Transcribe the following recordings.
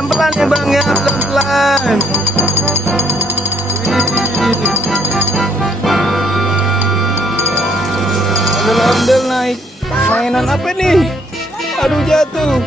Pelan-pelan ya bang ya, pelan-pelan. Ondel-ondel naik. Mainan apa nih? Aduh jatuh.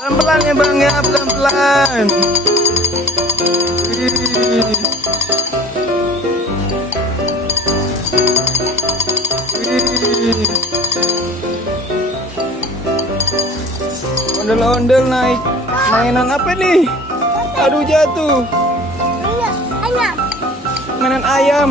Pelan-pelan ya bang ya, pelan-pelan. Ondel-ondel naik. Mainan apa nih? Aduh jatuh. Ayam. Mainan ayam.